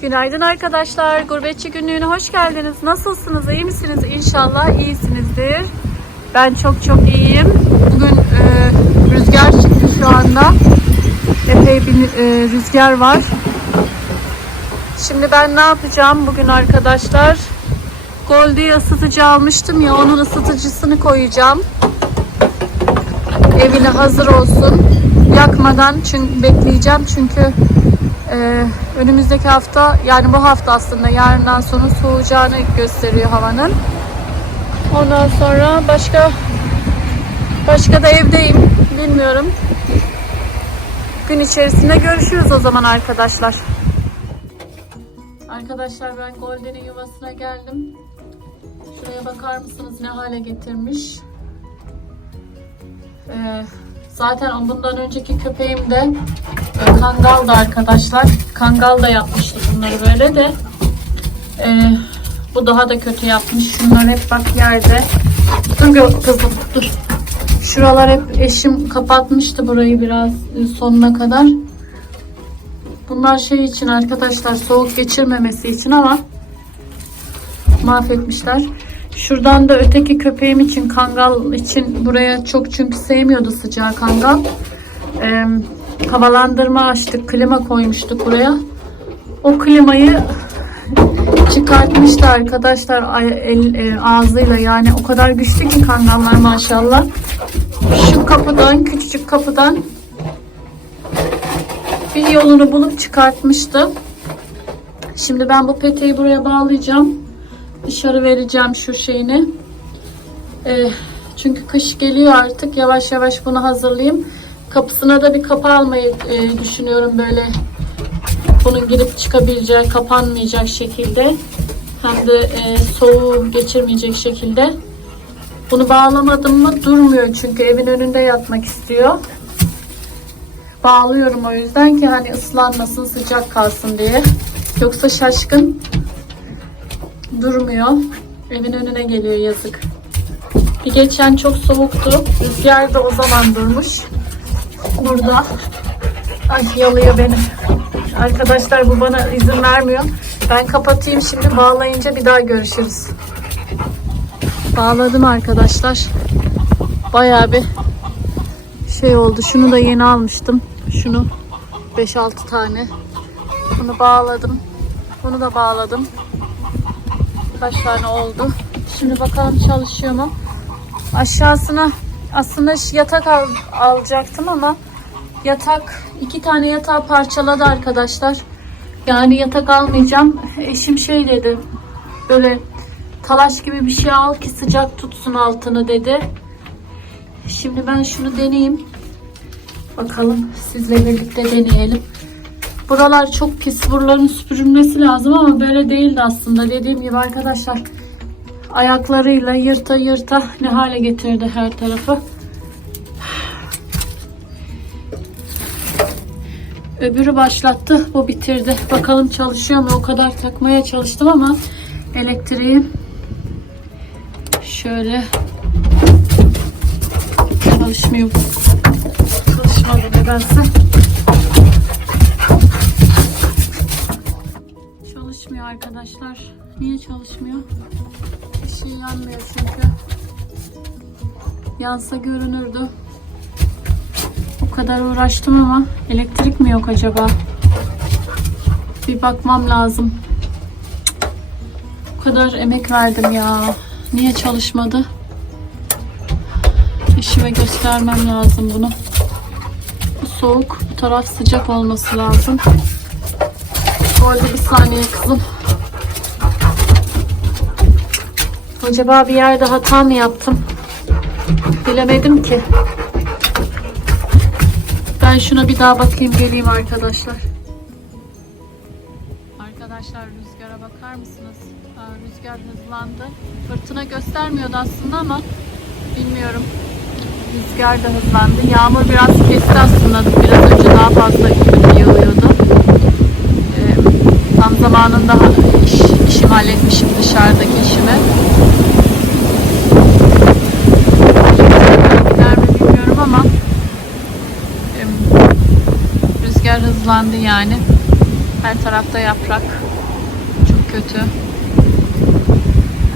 Günaydın arkadaşlar. Gurbetçi günlüğüne hoş geldiniz. Nasılsınız? İyi misiniz? İnşallah iyisinizdir. Ben çok çok iyiyim. Bugün e, rüzgar çıktı şu anda. Epey bir e, rüzgar var. Şimdi ben ne yapacağım bugün arkadaşlar? Goldie ısıtıcı almıştım ya onun ısıtıcısını koyacağım. Evine hazır olsun. Yakmadan çünkü bekleyeceğim çünkü ee, önümüzdeki hafta yani bu hafta aslında yarından sonra soğuyacağını gösteriyor havanın. Ondan sonra başka başka da evdeyim. Bilmiyorum. Gün içerisinde görüşürüz o zaman arkadaşlar. Arkadaşlar ben Golden'in yuvasına geldim. Şuraya bakar mısınız ne hale getirmiş. Ee, zaten bundan önceki köpeğim de e, kangal da arkadaşlar. Kangal da yapmıştı bunları böyle de. E, bu daha da kötü yapmış. Şunlar hep bak yerde. Dur kızım dur. Şuralar hep eşim kapatmıştı burayı biraz e, sonuna kadar. Bunlar şey için arkadaşlar soğuk geçirmemesi için ama mahvetmişler. Şuradan da öteki köpeğim için kangal için buraya çok çünkü sevmiyordu sıcağı kangal. Ee, havalandırma açtık, klima koymuştuk buraya. O klimayı çıkartmıştı arkadaşlar el, e, ağzıyla yani o kadar güçlü ki kangallar maşallah. Şu kapıdan, küçücük kapıdan bir yolunu bulup çıkartmıştı. Şimdi ben bu peteği buraya bağlayacağım. Dışarı vereceğim şu şeyini. Ee, çünkü kış geliyor artık. Yavaş yavaş bunu hazırlayayım. Kapısına da bir kapı almayı e, düşünüyorum böyle. Bunun girip çıkabileceği, kapanmayacak şekilde. Hem de e, soğuğu geçirmeyecek şekilde. Bunu bağlamadım mı durmuyor çünkü evin önünde yatmak istiyor. Bağlıyorum o yüzden ki hani ıslanmasın, sıcak kalsın diye. Yoksa şaşkın durmuyor. Evin önüne geliyor yazık. Bir geçen çok soğuktu. Rüzgar da o zaman durmuş. Burada. Ay yalıyor beni. Arkadaşlar bu bana izin vermiyor. Ben kapatayım şimdi bağlayınca bir daha görüşürüz. Bağladım arkadaşlar. Bayağı bir şey oldu. Şunu da yeni almıştım. Şunu 5-6 tane. Bunu bağladım. Bunu da bağladım. Kaç tane oldu. Şimdi bakalım çalışıyor mu? Aşağısına aslında yatak al, alacaktım ama yatak iki tane yatağı parçaladı arkadaşlar. Yani yatak almayacağım. Eşim şey dedi. Böyle talaş gibi bir şey al ki sıcak tutsun altını dedi. Şimdi ben şunu deneyeyim. Bakalım sizle birlikte deneyelim. Buralar çok pis. Buraların süpürülmesi lazım ama böyle değildi aslında. Dediğim gibi arkadaşlar ayaklarıyla yırta yırta ne hale getirdi her tarafı. Öbürü başlattı. Bu bitirdi. Bakalım çalışıyor mu? O kadar takmaya çalıştım ama elektriği şöyle çalışmıyor. Çalışmadı nedense. Arkadaşlar. Niye çalışmıyor? Işığı yanmıyor çünkü. Yansa görünürdü. O kadar uğraştım ama elektrik mi yok acaba? Bir bakmam lazım. O kadar emek verdim ya. Niye çalışmadı? Eşime göstermem lazım bunu. Bu soğuk, bu taraf sıcak olması lazım. Orada bir saniye kızım. Acaba bir yerde hata mı yaptım? Bilemedim ki. Ben şuna bir daha bakayım geleyim arkadaşlar. Arkadaşlar rüzgara bakar mısınız? Aa, rüzgar hızlandı. Fırtına göstermiyordu aslında ama bilmiyorum. Rüzgar da hızlandı. Yağmur biraz kesti aslında. Biraz önce daha fazla yağıyordu. Ee, tam zamanında iş, işimi halletmişim dışarıdaki işimi. Gider mi bilmiyorum ama hızlandı yani. Her tarafta yaprak. kötü.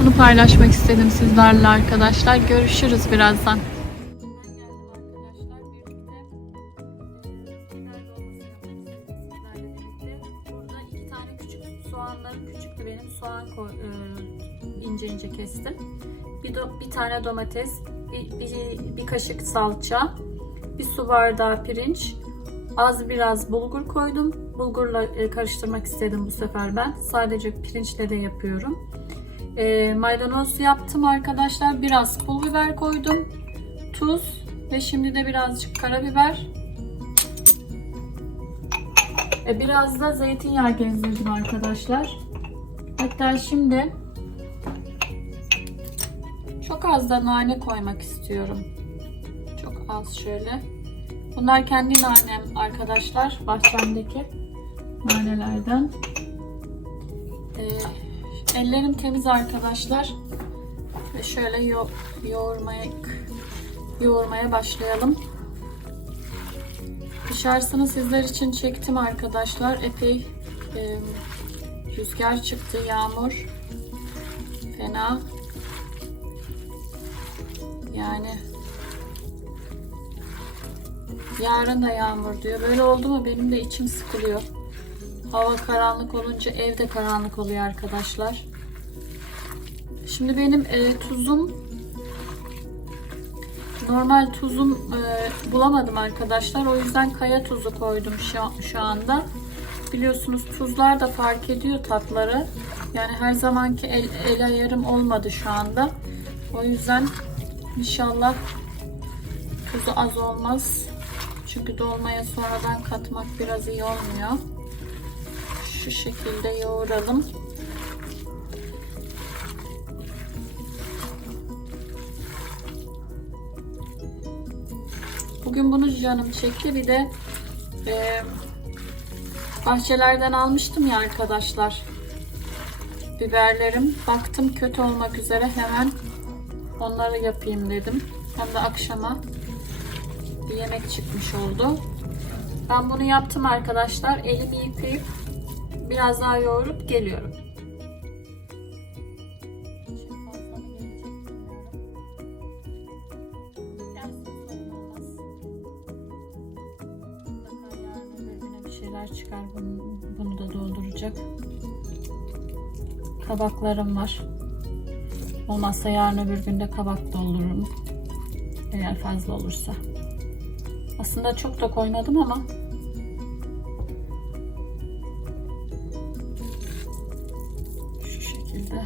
Bunu paylaşmak istedim sizlerle arkadaşlar. Görüşürüz birazdan. Soğanlarım küçüktü benim. Soğan e, ince ince kestim. Bir, do- bir tane domates, bir, bir, bir kaşık salça, bir su bardağı pirinç, az biraz bulgur koydum. Bulgurla e, karıştırmak istedim bu sefer ben. Sadece pirinçle de yapıyorum. E, maydanoz yaptım arkadaşlar. Biraz pul biber koydum. Tuz ve şimdi de birazcık karabiber. E, biraz da zeytinyağı gezdirdim arkadaşlar. Hatta şimdi çok az da nane koymak istiyorum. Çok az şöyle. Bunlar kendi nanem arkadaşlar. Bahçemdeki nanelerden. Ee, ellerim temiz arkadaşlar. Ve şöyle yo yoğurmaya yoğurmaya başlayalım. Dışarısını sizler için çektim arkadaşlar. Epey e, rüzgar çıktı, yağmur. Fena. Yani yarın da yağmur diyor. Böyle oldu mu benim de içim sıkılıyor. Hava karanlık olunca evde karanlık oluyor arkadaşlar. Şimdi benim e, tuzum normal tuzum e, bulamadım arkadaşlar. O yüzden kaya tuzu koydum şu, şu anda. Biliyorsunuz tuzlar da fark ediyor tatları. Yani her zamanki el, el ayarım olmadı şu anda. O yüzden inşallah tuzu az olmaz. Çünkü dolmaya sonradan katmak biraz iyi olmuyor. Şu şekilde yoğuralım. Bugün bunu canım çekti. Bir de e, bahçelerden almıştım ya arkadaşlar. Biberlerim. Baktım kötü olmak üzere hemen onları yapayım dedim. Hem de akşama yemek çıkmış oldu. Ben bunu yaptım arkadaşlar. Elimi yıkayıp biraz daha yoğurup geliyorum. şeyler çıkar. Bunu, bunu da dolduracak. Kabaklarım var. Olmazsa yarın öbür gün de kabak doldururum. Eğer fazla olursa. Aslında çok da koymadım ama şu şekilde.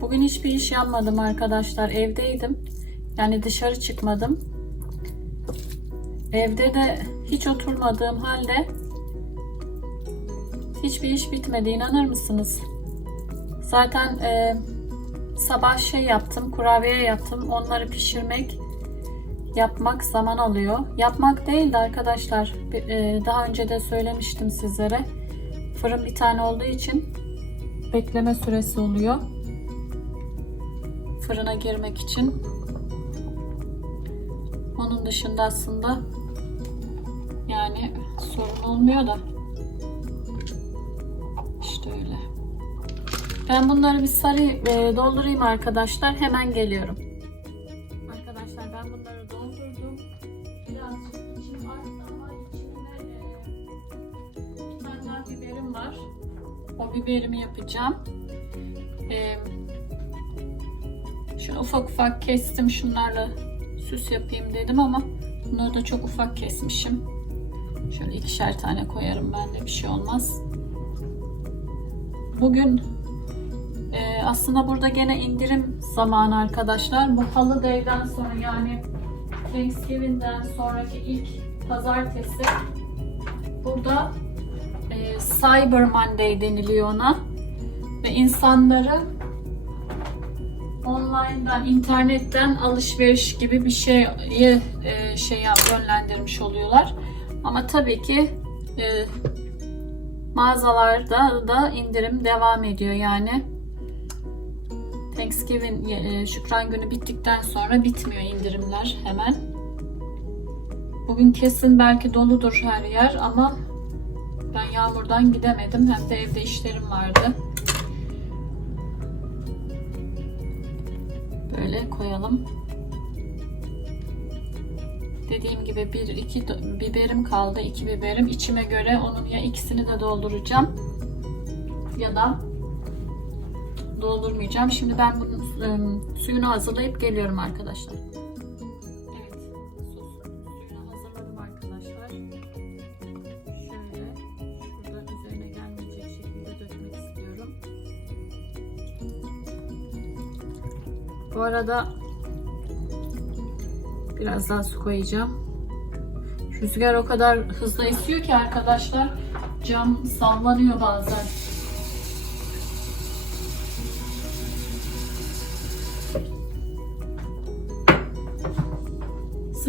Bugün hiçbir iş yapmadım arkadaşlar. Evdeydim. Yani dışarı çıkmadım. Evde de hiç oturmadığım halde hiçbir iş bitmedi. İnanır mısınız? Zaten e, sabah şey yaptım, kurabiye yaptım. Onları pişirmek, yapmak zaman alıyor. Yapmak değil de arkadaşlar, e, daha önce de söylemiştim sizlere. Fırın bir tane olduğu için bekleme süresi oluyor. Fırına girmek için. Onun dışında aslında yani sorun olmuyor da. Ben bunları bir sarı e, doldurayım arkadaşlar. Hemen geliyorum. Arkadaşlar ben bunları doldurdum. Birazcık içim arttı ama içinde e, bir tane daha biberim var. O biberimi yapacağım. E, şunu ufak ufak kestim. Şunlarla süs yapayım dedim ama bunları da çok ufak kesmişim. Şöyle ikişer tane koyarım ben de bir şey olmaz. Bugün aslında burada gene indirim zamanı arkadaşlar. Bu Holiday'den sonra yani Thanksgiving'den sonraki ilk pazartesi burada e, Cyber Monday deniliyor ona. Ve insanları online'dan, internetten alışveriş gibi bir şeye e, şey yönlendirmiş oluyorlar. Ama tabii ki e, mağazalarda da indirim devam ediyor yani. Thanksgiving e, Şükran günü bittikten sonra bitmiyor indirimler hemen. Bugün kesin belki doludur her yer ama Ben yağmurdan gidemedim. Hem de evde işlerim vardı. Böyle koyalım. Dediğim gibi bir iki biberim kaldı. iki biberim. İçime göre onun ya ikisini de dolduracağım ya da doldurmayacağım. Şimdi ben bunun ım, suyunu hazırlayıp geliyorum arkadaşlar. Evet, sos suyunu hazırladım arkadaşlar. Şöyle şurada üzerine gelmeyecek şekilde dökmek istiyorum. Bu arada biraz daha su koyacağım. Rüzgar o kadar hızlı esiyor ki arkadaşlar cam sallanıyor bazen.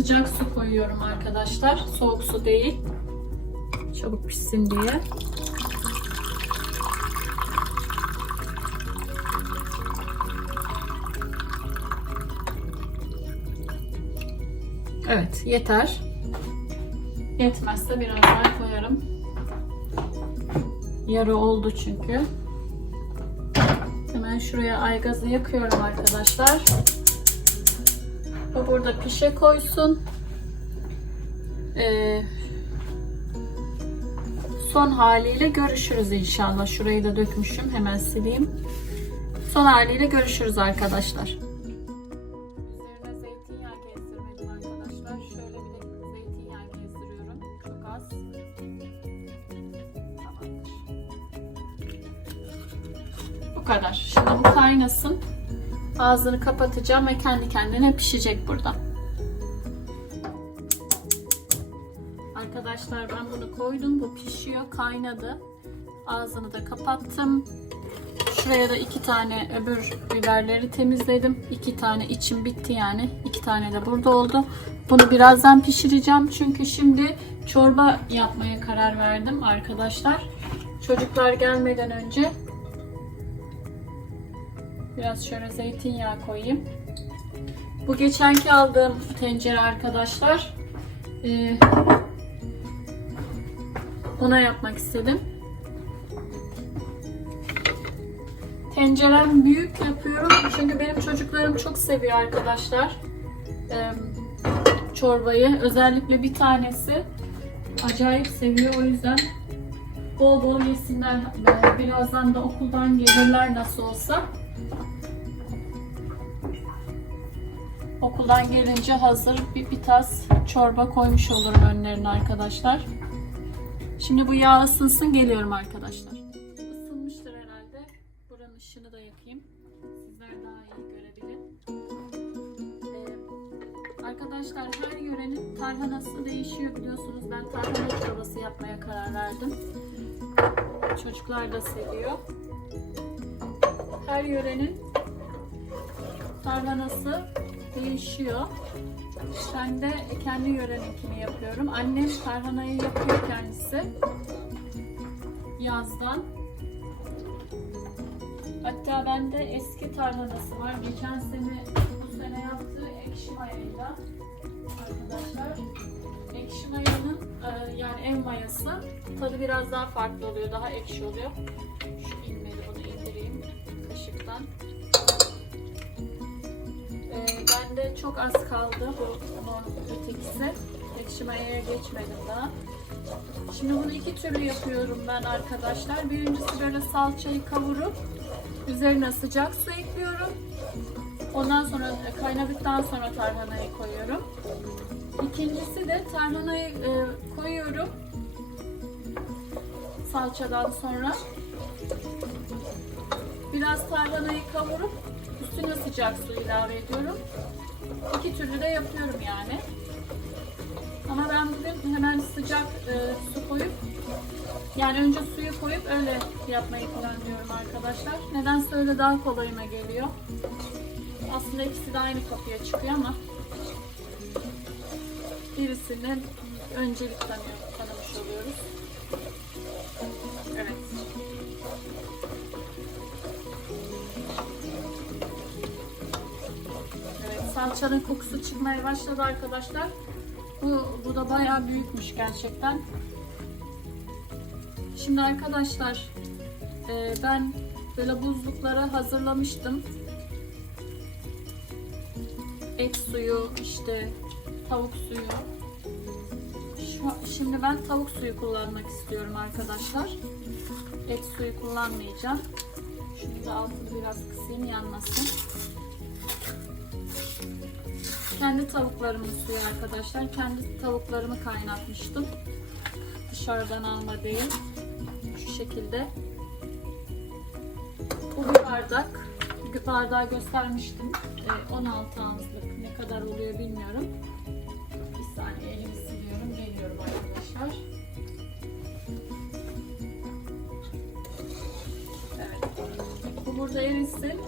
Sıcak su koyuyorum arkadaşlar. Soğuk su değil. Çabuk pişsin diye. Evet, yeter. Yetmezse biraz daha koyarım. Yarı oldu çünkü. Hemen şuraya aygazı yakıyorum arkadaşlar. Bu burada pişe koysun. Ee, son haliyle görüşürüz inşallah. Şurayı da dökmüşüm. Hemen sileyim. Son haliyle görüşürüz arkadaşlar. Ağzını kapatacağım ve kendi kendine pişecek burada. Arkadaşlar ben bunu koydum. Bu pişiyor. Kaynadı. Ağzını da kapattım. Şuraya da iki tane öbür biberleri temizledim. İki tane içim bitti yani. İki tane de burada oldu. Bunu birazdan pişireceğim. Çünkü şimdi çorba yapmaya karar verdim arkadaşlar. Çocuklar gelmeden önce Biraz şöyle zeytinyağı koyayım. Bu geçenki aldığım tencere arkadaşlar. Ee, ona yapmak istedim. Tencerem büyük yapıyorum çünkü benim çocuklarım çok seviyor arkadaşlar. Ee, çorbayı. Özellikle bir tanesi acayip seviyor. O yüzden bol bol yesinler. Birazdan da okuldan gelirler nasıl olsa. Okuldan gelince hazır bir, bir tas çorba koymuş olurum önlerine arkadaşlar. Şimdi bu yağ ısınsın geliyorum arkadaşlar. Isınmıştır herhalde. Buranın ışığını da yakayım. Sizler daha iyi görebilin. Ee, arkadaşlar her yörenin tarhanası değişiyor biliyorsunuz. Ben tarhana çorbası yapmaya karar verdim. Çocuklar da seviyor. Her yörenin tarhanası değişiyor. Ben de kendi yöreninkini yapıyorum. Annem tarhanayı yapıyor kendisi. Yazdan. Hatta bende eski tarhanası var. Geçen sene, bu sene yaptığı ekşi mayayla arkadaşlar. Ekşi mayanın e, yani ev mayası tadı biraz daha farklı oluyor. Daha ekşi oluyor. Bende çok az kaldı bu normal ötekisi. Ekşi mayaya geçmedim daha. Şimdi bunu iki türlü yapıyorum ben arkadaşlar. Birincisi böyle salçayı kavurup üzerine sıcak su ekliyorum. Ondan sonra kaynadıktan sonra tarhanayı koyuyorum. İkincisi de tarhanayı e, koyuyorum salçadan sonra. Biraz tarhanayı kavurup üstüne sıcak su ilave ediyorum. İki türlü de yapıyorum yani. Ama ben bugün hemen sıcak e, su koyup yani önce suyu koyup öyle yapmayı planlıyorum arkadaşlar. Nedense öyle daha kolayıma geliyor. Aslında ikisi de aynı kapıya çıkıyor ama birisini öncelik tanıyor, tanımış oluyoruz. Salçanın kokusu çıkmaya başladı arkadaşlar. Bu, bu da bayağı büyükmüş gerçekten. Şimdi arkadaşlar e, ben böyle buzlukları hazırlamıştım. Et suyu, işte tavuk suyu. Şu, şimdi ben tavuk suyu kullanmak istiyorum arkadaşlar. Et suyu kullanmayacağım. Şunu da altını biraz kısayım yanmasın. Kendi tavuklarımın suyu arkadaşlar. Kendi tavuklarımı kaynatmıştım. Dışarıdan alma değil. Şu şekilde. Bu bir bardak. Bir bardağı göstermiştim. Ee, 16 ounce'lık. Ne kadar oluyor bilmiyorum. Bir saniye elimi siliyorum. Geliyorum arkadaşlar. Evet. Bu burada erisin.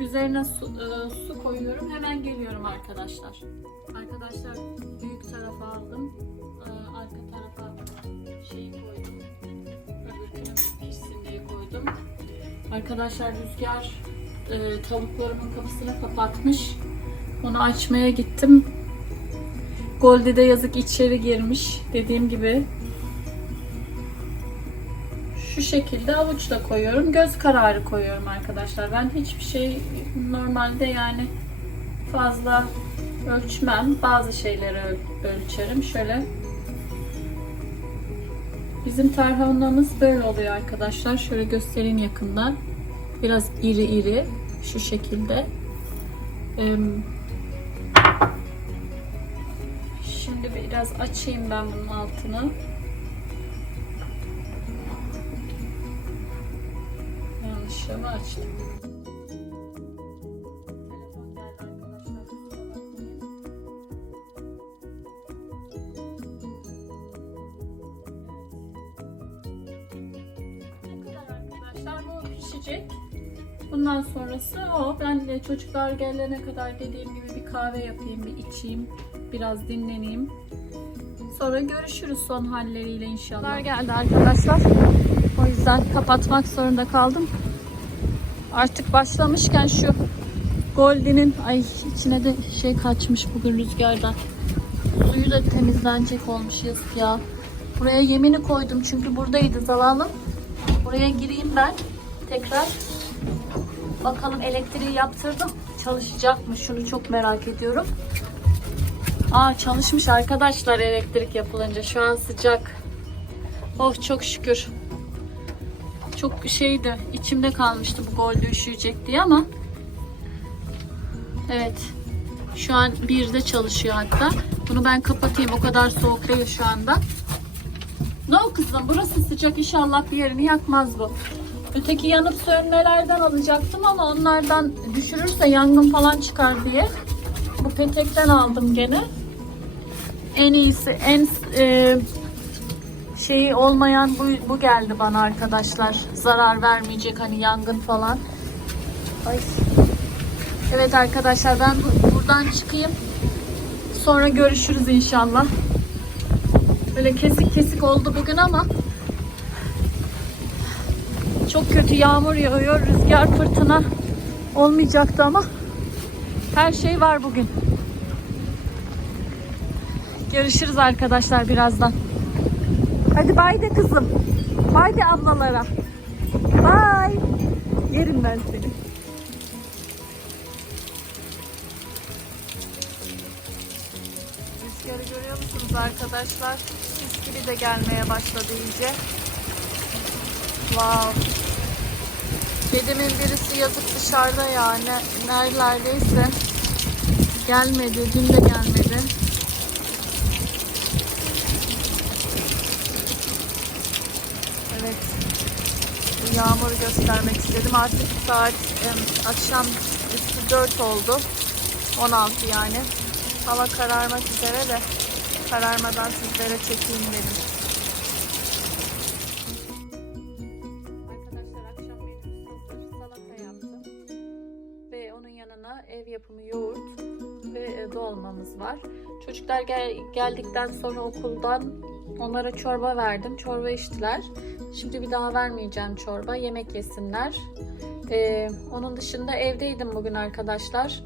Üzerine su, e, su koyuyorum. Hemen geliyorum arkadaşlar. Arkadaşlar büyük tarafa aldım. E, arka tarafa şeyi koydum. Öbürkünü pişsin diye koydum. Arkadaşlar rüzgar e, tavuklarımın kapısını kapatmış. Onu açmaya gittim. Goldie de yazık içeri girmiş. Dediğim gibi şekilde avuçla koyuyorum. Göz kararı koyuyorum arkadaşlar. Ben hiçbir şey normalde yani fazla ölçmem. Bazı şeyleri öl- ölçerim. Şöyle Bizim tarhanamız böyle oluyor arkadaşlar. Şöyle göstereyim yakından. Biraz iri iri şu şekilde. Şimdi biraz açayım ben bunun altını. Mı açtım? Bu pişecek. Bundan sonrası o. Ben de çocuklar gelene kadar dediğim gibi bir kahve yapayım, bir içeyim. Biraz dinleneyim. Sonra görüşürüz son halleriyle inşallah. geldi arkadaşlar. O yüzden kapatmak zorunda kaldım. Artık başlamışken şu Goldie'nin ay içine de şey kaçmış bugün rüzgardan. Suyu da temizlenecek olmuş yazık ya. Buraya yemini koydum çünkü buradaydı zavalım. Buraya gireyim ben tekrar. Bakalım elektriği yaptırdım. Çalışacak mı? Şunu çok merak ediyorum. Aa çalışmış arkadaşlar elektrik yapılınca. Şu an sıcak. Oh çok şükür. Çok şeydi. içimde kalmıştı bu golde üşüyecek diye ama Evet. Şu an bir de çalışıyor hatta. Bunu ben kapatayım. O kadar soğuk değil şu anda. Ne o kızım? Burası sıcak. İnşallah bir yerini yakmaz bu. Öteki yanıp sönmelerden alacaktım ama onlardan düşürürse yangın falan çıkar diye. Bu petekten aldım gene. En iyisi, en e, şeyi olmayan bu, bu geldi bana arkadaşlar. Zarar vermeyecek hani yangın falan. Ay. Evet arkadaşlar ben bu- buradan çıkayım. Sonra görüşürüz inşallah. Böyle kesik kesik oldu bugün ama çok kötü yağmur yağıyor, rüzgar, fırtına olmayacaktı ama her şey var bugün. Görüşürüz arkadaşlar birazdan. Hadi bay de kızım. Bay de ablalara. Bay. Yerim ben seni. Rüzgarı görüyor musunuz arkadaşlar? Sis gibi de gelmeye başladı iyice. Wow. Kedimin birisi yazık dışarıda ya. Ne, nerelerdeyse. Gelmedi. Dün de gelmedi. Yağmuru göstermek istedim. Artık saat akşam üstü 4 oldu. 16 yani. Hava kararmak üzere de kararmadan sizlere çekeyim dedim. Arkadaşlar akşam hazır. Salata yaptım. Ve onun yanına ev yapımı yoğurt ve dolmamız var. Çocuklar gel- geldikten sonra okuldan onlara çorba verdim. Çorba içtiler. Şimdi bir daha vermeyeceğim çorba. Yemek yesinler. Ee, onun dışında evdeydim bugün arkadaşlar.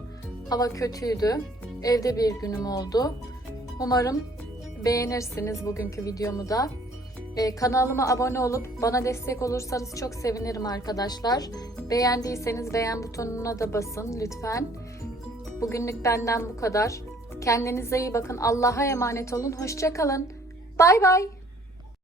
Hava kötüydü. Evde bir günüm oldu. Umarım beğenirsiniz bugünkü videomu da. Ee, kanalıma abone olup bana destek olursanız çok sevinirim arkadaşlar. Beğendiyseniz beğen butonuna da basın lütfen. Bugünlük benden bu kadar. Kendinize iyi bakın. Allah'a emanet olun. Hoşça kalın. Bay bay.